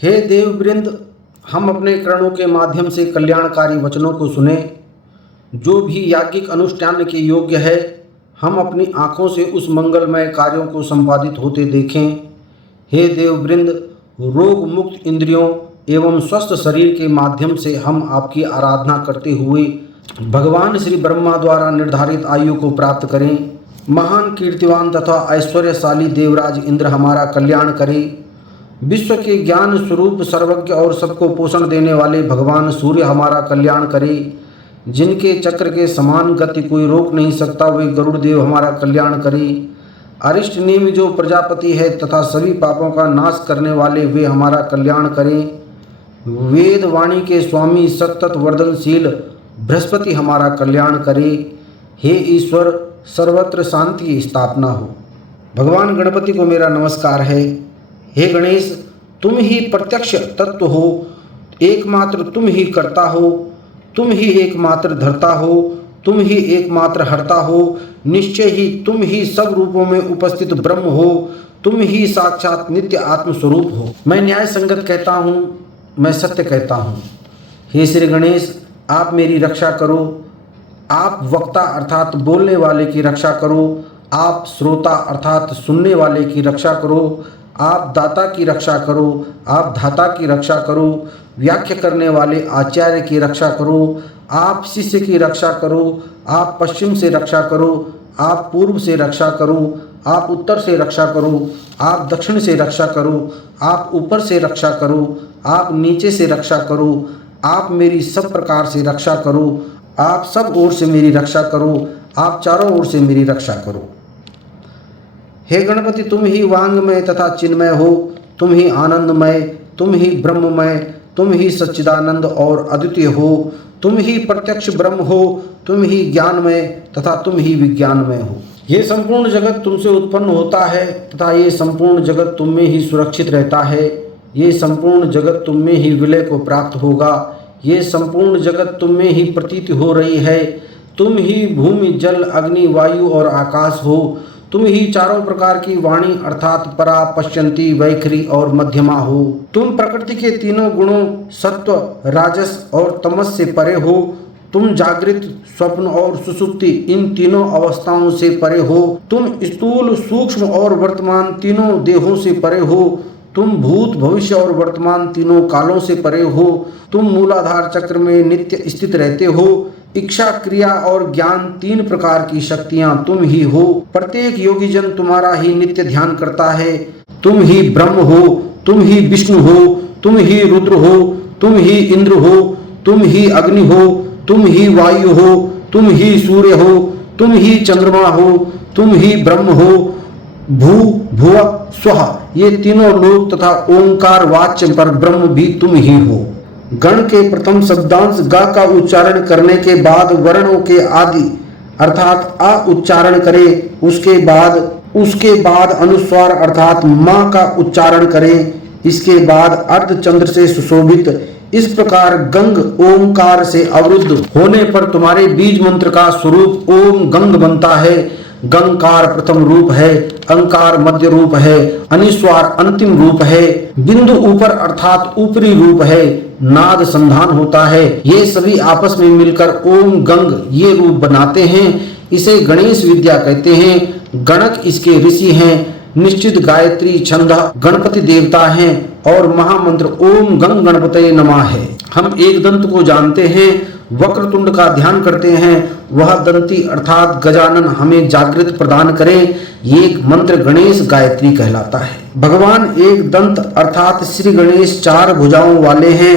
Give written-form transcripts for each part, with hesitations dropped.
हे देववृंद, हम अपने कर्णों के माध्यम से कल्याणकारी वचनों को सुने। जो भी याज्ञिक अनुष्ठान के योग्य है, हम अपनी आँखों से उस मंगलमय कार्यों को संपादित होते देखें। हे देववृंद, रोग मुक्त इंद्रियों एवं स्वस्थ शरीर के माध्यम से हम आपकी आराधना करते हुए भगवान श्री ब्रह्मा द्वारा निर्धारित आयु को प्राप्त करें। महान कीर्तिवान तथा ऐश्वर्यशाली देवराज इंद्र हमारा कल्याण करे। विश्व के ज्ञान स्वरूप सर्वज्ञ और सबको पोषण देने वाले भगवान सूर्य हमारा कल्याण करे। जिनके चक्र के समान गति कोई रोक नहीं सकता, वे गरुड़ देव हमारा कल्याण करे। अरिष्ट नेमि जो प्रजापति है तथा सभी पापों का नाश करने वाले, वे हमारा कल्याण करें। वेद वाणी के स्वामी सतत वर्धनशील बृहस्पति हमारा कल्याण करे। हे ईश्वर, सर्वत्र शांति की स्थापना हो। भगवान गणपति को मेरा नमस्कार है। हे गणेश, तुम ही प्रत्यक्ष तत्व हो, एकमात्र तुम ही करता हो, तुम ही एकमात्र धरता हो, तुम ही एकमात्र हरता हो। निश्चय ही तुम ही सब रूपों में उपस्थित ब्रह्म हो, तुम ही साक्षात नित्य आत्मस्वरूप हो। मैं न्याय संगत कहता हूँ, मैं सत्य कहता हूँ। हे श्री गणेश, आप मेरी रक्षा करो। आप वक्ता अर्थात बोलने वाले की रक्षा करो। आप श्रोता अर्थात सुनने वाले की रक्षा करो। आप दाता की रक्षा करो। आप धाता की रक्षा करो। व्याख्या करने वाले आचार्य की रक्षा करो। आप शिष्य की रक्षा करो। आप पश्चिम से रक्षा करो। आप पूर्व से रक्षा करो। आप उत्तर से रक्षा करो। आप दक्षिण से रक्षा करो। आप ऊपर से रक्षा करो। आप नीचे से रक्षा करो। आप मेरी सब प्रकार से रक्षा करो। आप सब ओर से मेरी रक्षा करो। आप चारों ओर से मेरी रक्षा करो। हे गणपति, तुम ही वांगमय तथा चिन्मय हो, तुम ही आनंदमय, तुम ही ब्रह्ममय, तुम ही सच्चिदानंद और अद्वितीय हो, तुम ही प्रत्यक्ष ब्रह्म हो, तुम ही ज्ञानमय तथा तुम ही विज्ञानमय हो। ये संपूर्ण जगत तुमसे उत्पन्न होता है तथा ये संपूर्ण जगत तुम में ही सुरक्षित रहता है। ये संपूर्ण जगत तुम में ही विलय को प्राप्त होगा। ये संपूर्ण जगत तुम में ही प्रतीत हो रही है। तुम ही भूमि, जल, अग्नि, वायु और आकाश हो। तुम ही चारों प्रकार की वाणी अर्थात परा, पश्यंती, वैखरी और मध्यमा हो। तुम प्रकृति के तीनों गुणों सत्व, राजस और तमस से परे हो। तुम जागृत, स्वप्न और सुषुप्ति इन तीनों अवस्थाओं से परे हो। तुम स्थूल, सूक्ष्म और वर्तमान तीनों देहों से परे हो। तुम भूत, भविष्य और वर्तमान तीनों कालों से परे हो। तुम मूलाधार चक्र में नित्य स्थित रहते हो। इच्छा, क्रिया और ज्ञान तीन प्रकार की शक्तियां तुम ही हो। प्रत्येक योगी जन तुम्हारा ही नित्य ध्यान करता है। तुम ही ब्रह्म हो, तुम ही विष्णु हो, तुम ही रुद्र हो, तुम ही इंद्र हो, तुम ही अग्नि हो, तुम ही वायु हो, तुम ही सूर्य हो, तुम ही चंद्रमा हो, तुम ही ब्रह्म हो। भू, भुव, स्वः ये तीनों लोक तथा ओंकार वाच्य पर ब्रह्म भी तुम ही हो। गण के प्रथम शब्दांश ग का उच्चारण करने के बाद वर्णों के आदि अर्थात आ उच्चारण करे। उसके बाद अनुस्वार अर्थात मां का उच्चारण करें। इसके बाद अर्धचंद्र से सुशोभित इस प्रकार गंग ओंकार से अवरुद्ध होने पर तुम्हारे बीज मंत्र का स्वरूप ओम गंग बनता है। गंकार प्रथम रूप है, अंकार मध्य रूप है, अनिस्वार अंतिम रूप है, बिंदु ऊपर अर्थात ऊपरी रूप है, नाद संधान होता है। ये सभी आपस में मिलकर ओम गंग ये रूप बनाते हैं। इसे गणेश विद्या कहते हैं। गणक इसके ऋषि हैं। निश्चित गायत्री छंद गणपति देवता हैं और महामंत्र ओम गंग गणपतये नमः है। हम एक दंत को जानते हैं, वक्रतुंड का ध्यान करते हैं। वह दंती अर्थात गजानन हमें जागृत प्रदान करें। ये मंत्र गणेश गायत्री कहलाता है। भगवान एक दंत अर्थात श्री गणेश चार भुजाओं वाले हैं।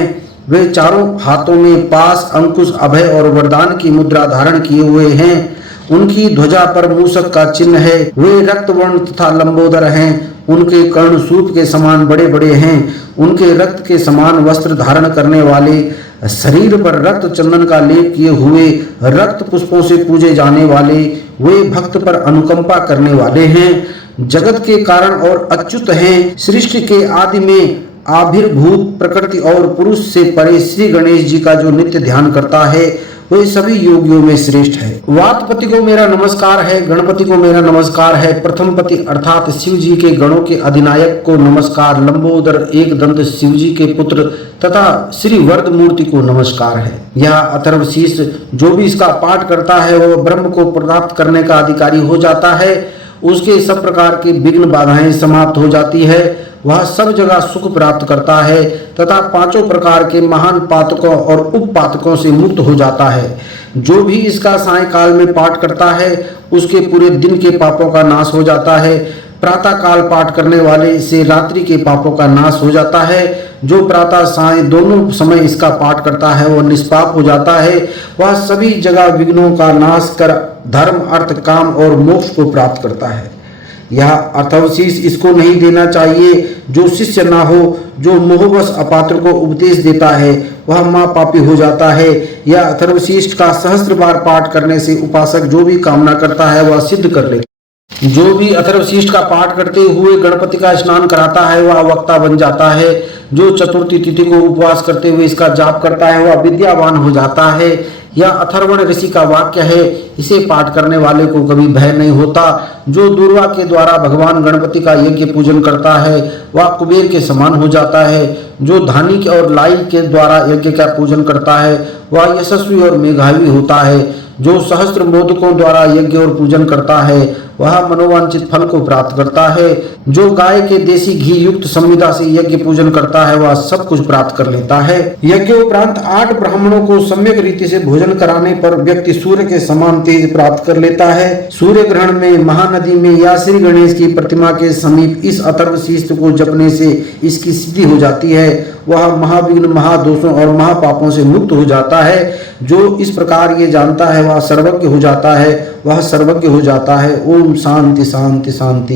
वे चारों हाथों में पास, अंकुश, अभय और वरदान की मुद्रा धारण किए हुए हैं। उनकी ध्वजा पर मूषक का चिन्ह है। वे रक्त वर्ण तथा लंबोदर हैं। उनके कर्ण सूप के समान बड़े बड़े हैं। उनके रक्त के समान वस्त्र धारण करने वाले, शरीर पर रक्त चंदन का लेप किए हुए, रक्त पुष्पों से पूजे जाने वाले, वे भक्त पर अनुकंपा करने वाले हैं। जगत के कारण और अच्युत हैं। सृष्टि के आदि में आविर्भूत प्रकृति और पुरुष से परे श्री गणेश जी का जो नित्य ध्यान करता है वह सभी योगियों में श्रेष्ठ है। वातपति को मेरा नमस्कार है, गणपति को मेरा नमस्कार है, प्रथम पति अर्थात शिव जी के गणों के अधिनायक को नमस्कार, लंबोदर एक दंत शिव जी के पुत्र तथा श्री वरद मूर्ति को नमस्कार है। यह अथर्वशीष जो भी इसका पाठ करता है वह ब्रह्म को प्राप्त करने का अधिकारी हो जाता है, उसके सब प्रकार की विघ्न बाधाएं समाप्त हो जाती है, वह सब जगह सुख प्राप्त करता है तथा पांचों प्रकार के महान पातकों और उपपातकों से मुक्त हो जाता है। जो भी इसका सायंकाल में पाठ करता है उसके पूरे दिन के पापों का नाश हो जाता है। प्रातः काल पाठ करने वाले से रात्रि के पापों का नाश हो जाता है। जो प्रातः साय दोनों समय इसका पाठ करता है वह निष्पाप हो जाता है। वह सभी जगह विघ्नों का नाश कर धर्म अर्थ काम और मोक्ष को प्राप्त करता है। यह अथर्वशीष इसको नहीं देना चाहिए जो शिष्य ना हो, जो मोहवश अपात्र को उपदेश देता है वह महापापी हो जाता है। यह अथर्वशीष का सहस्त्र बार पाठ करने से उपासक जो भी कामना करता है वह सिद्ध कर लेता है। जो भी अथर्वशीष का पाठ करते हुए गणपति का स्नान कराता है वह वक्ता बन जाता है। जो चतुर्थी तिथि को उपवास करते हुए इसका जाप करता है वह विद्यावान हो जाता है। यह अथर्वण ऋषि का वाक्य है, इसे पाठ करने वाले को कभी भय नहीं होता। जो दूर्वा के द्वारा भगवान गणपति का यज्ञ पूजन करता है वह कुबेर के समान हो जाता है। जो धानी और लाई के द्वारा यज्ञ का पूजन करता है वह यशस्वी और मेधावी होता है। जो सहस्त्र मोदकों द्वारा यज्ञ और पूजन करता है वह मनोवांछित फल को प्राप्त करता है। जो गाय के देसी घी युक्त संविदा से यज्ञ पूजन करता है वह सब कुछ प्राप्त कर लेता है। यज्ञ उपरांत 8 ब्राह्मणों को सम्यक रीति से भोजन कराने पर व्यक्ति सूर्य के समान तेज प्राप्त कर लेता है। सूर्य ग्रहण में, महानदी में या श्री गणेश की प्रतिमा के समीप इस अथर्वशीष को जपने से इसकी सिद्धि हो जाती है। वह महाविघ्न, महादोषों और महापापों से मुक्त हो जाता है। जो इस प्रकार ये जानता है वह सर्वज्ञ हो जाता है, वह सर्वज्ञ हो जाता है। ओम शांति शांति शांति।